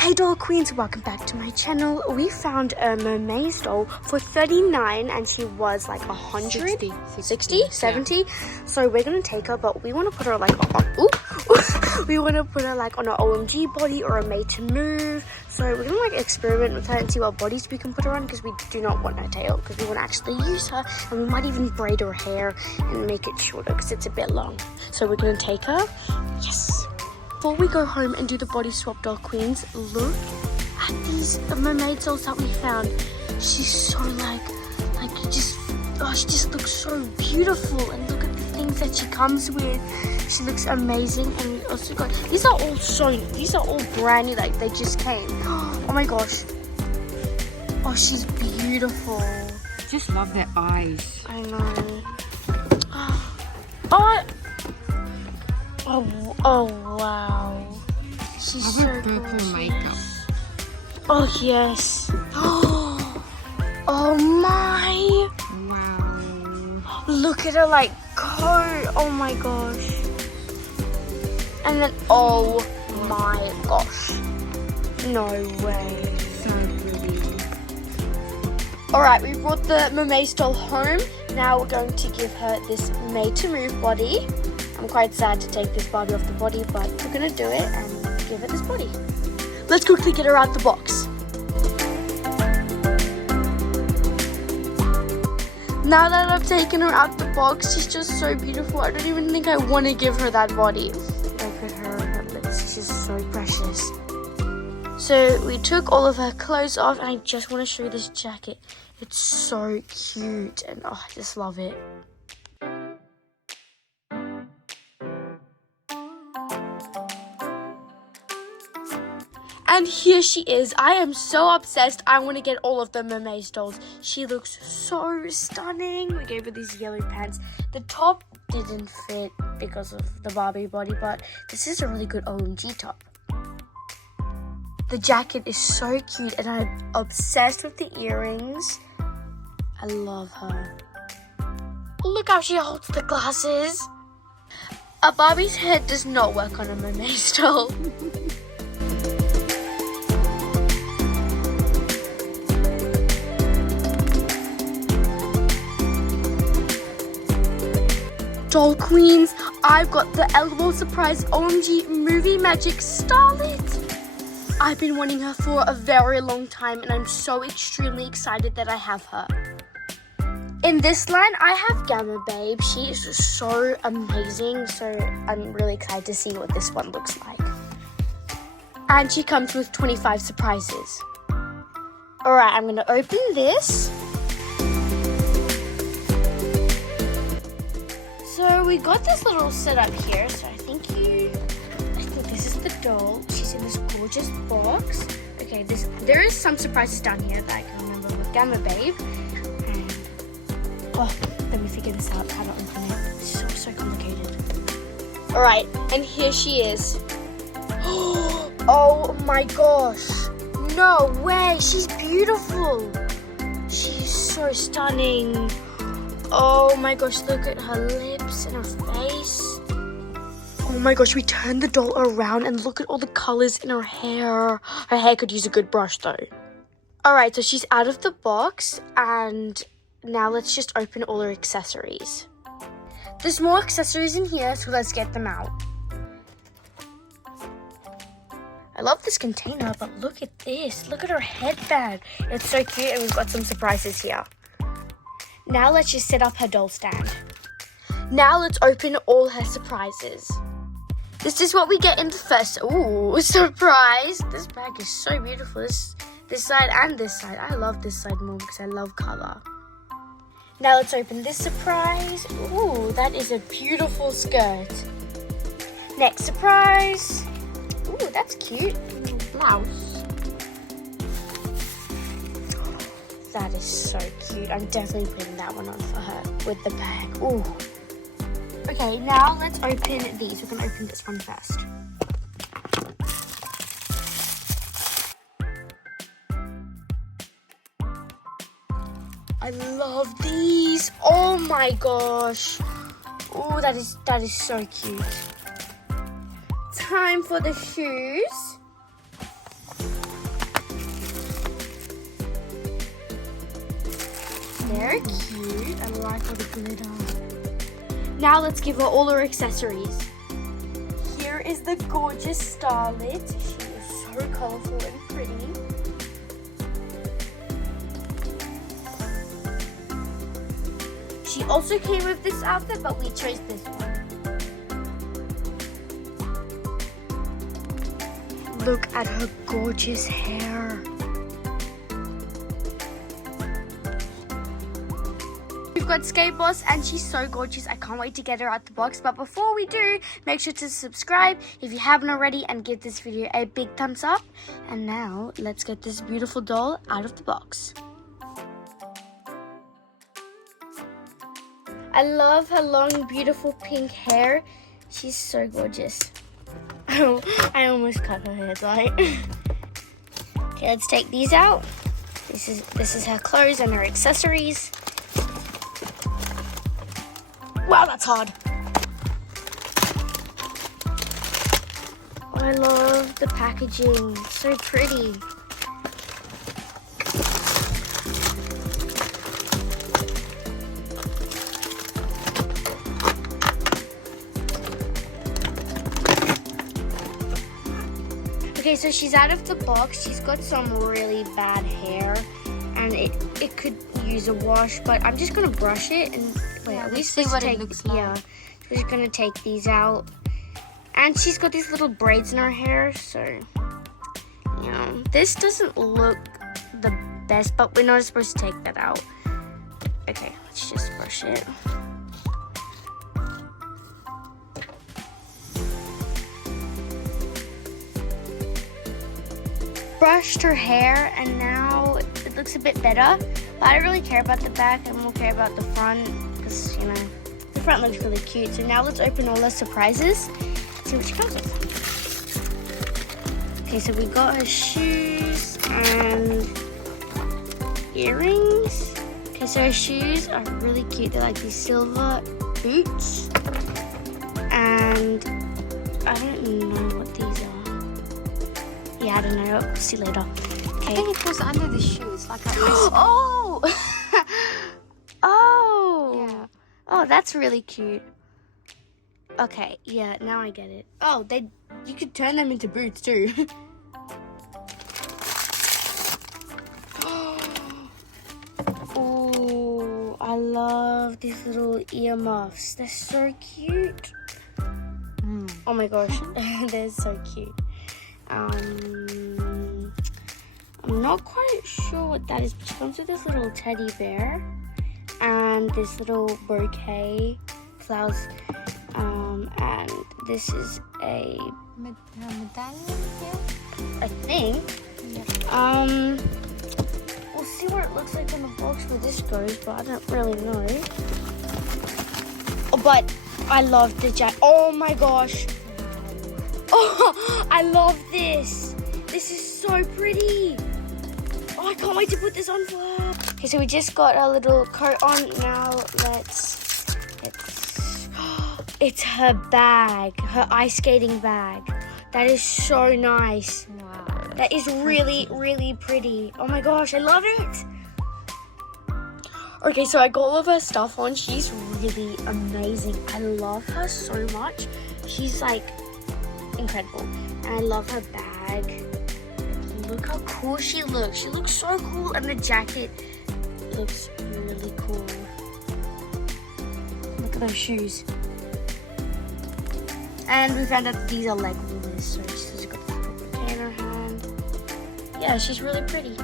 Hey Dollqueensss, welcome back to my channel. We found a Mermaze doll for $39 and she was like 100, 60, 70. Yeah. So we're gonna take her, but we want to put her like on, we want to put her like on an O.M.G body or a made to move. So we're gonna like experiment with her and see what bodies we can put her on, because we do not want her tail, because we want to actually use her, and we might even braid her hair and make it shorter because it's a bit long. So we're gonna take her. Yes. Before we go home and do the body swap, Dollqueensss, look at these mermaid dolls that we found. She's so she just looks so beautiful, and look at the things that she comes with. She looks amazing. And we also got, these are all brand new, like they just came. Oh my gosh. Oh, she's beautiful. Just love their eyes. I know. Oh wow. She's so gorgeous. Makeup. Oh yes. Oh my. Wow. Look at her like go. Oh my gosh. And then oh my gosh. No way. So pretty. Alright, we brought the Mermaze doll home. Now we're going to give her this made to move body. I'm quite sad to take this Barbie off the body, but we're gonna do it and give her this body. Let's quickly get her out the box. Now that I've taken her out the box, she's just so beautiful. I don't even think I want to give her that body. Look at her lips, she's so precious. So we took all of her clothes off, and I just want to show you this jacket. It's so cute, and oh, I just love it. And here she is. I am so obsessed. I want to get all of the Mermaze dolls. She looks so stunning. We gave her these yellow pants. The top didn't fit because of the Barbie body, but this is a really good O.M.G top. The jacket is so cute, and I'm obsessed with the earrings. I love her. Look how she holds the glasses. A Barbie's head does not work on a Mermaze doll. Dollqueensss, I've got the LOL surprise O.M.G movie magic Starlette. I've been wanting her for a very long time, and I'm so extremely excited that I have her. In this line, I have Gamma Babe. She is just so amazing, so I'm really excited to see what this one looks like. And she comes with 25 surprises. Alright, I'm going to open this. So we got this little setup here, so I think this is the doll. She's in this gorgeous box. Okay, there is some surprises down here that I can remember with Gamma Babe. And let me figure this out, how to open it. It's so complicated. Alright, and here she is. Oh my gosh. No way, she's beautiful. She's so stunning. Oh my gosh, look at her lips and her face. Oh my gosh, we turned the doll around and look at all the colors in her hair. Her hair could use a good brush though. Alright, so she's out of the box, and now let's just open all her accessories. There's more accessories in here, so let's get them out. I love this container, but look at this. Look at her headband. It's so cute, and we've got some surprises here. Now let's just set up her doll stand. Now let's open all her surprises. This is what we get in the first. Ooh, surprise! This bag is so beautiful. This side and this side. I love this side more because I love color. Now let's open this surprise. Ooh, that is a beautiful skirt. Next surprise. Ooh, that's cute. Blouse. That is so cute. I'm definitely putting that one on for her with the bag. Ooh. Okay, now let's open these. We're going to open this one first. I love these. Oh my gosh. Oh, that is so cute. Time for the shoes. They're cute. I like all the glitter. Now let's give her all her accessories. Here is the gorgeous Starlette. She is so colorful and pretty. She also came with this outfit, but we chose this one. Look at her gorgeous hair. We've got Skate Boss and she's so gorgeous. I can't wait to get her out the box. But before we do, make sure to subscribe if you haven't already and give this video a big thumbs up. And now let's get this beautiful doll out of the box. I love her long, beautiful pink hair. She's so gorgeous. I almost cut her hair, right? Okay, let's take these out. This is her clothes and her accessories. Wow, that's hard. Oh, I love the packaging. It's so pretty. Okay, so she's out of the box. She's got some really bad hair and it could use a wash, but I'm just gonna brush it and wait, Yeah, at least see what take, it looks like. Yeah, we're just gonna take these out. And she's got these little braids in her hair, so you know, this doesn't look the best, but we're not supposed to take that out. Okay, let's just brush it. Brushed her hair and now it looks a bit better, but I don't really care about the back. I more care about the front because, you know, the front looks really cute. So now let's open all the surprises, see what she comes with. Okay, so we got her shoes and earrings. Okay, so her shoes are really cute. They're like these silver boots, and I don't know what these are. Yeah, I don't know. We'll see later. Okay. I think it goes under the shoe. It's like a Oh! Oh! Yeah. Oh, that's really cute. Okay, yeah, now I get it. Oh, you could turn them into boots too. Oh, I love these little earmuffs. They're so cute. Oh my gosh, they're so cute. I'm not quite sure what that is, but she comes with this little teddy bear and this little bouquet flowers, and this is a medallion here. I think. Yeah. We'll see what it looks like in the box where this goes, but I don't really know. Oh, but I love the jacket. Oh my gosh. Oh, I love this. This is so pretty. Oh, I can't wait to put this on for her. Okay, so we just got our little coat on. Now it's her bag, her ice skating bag. That is so nice. Wow. That is really, really pretty. Oh my gosh, I love it. Okay, so I got all of her stuff on. She's really amazing. I love her so much. She's like incredible. And I love her bag. Look how cool she looks. She looks so cool, and the jacket looks really cool. Look at those shoes. And we found out that these are leg warmers, so she's got this little bouquet in her hand. Yeah, she's really pretty.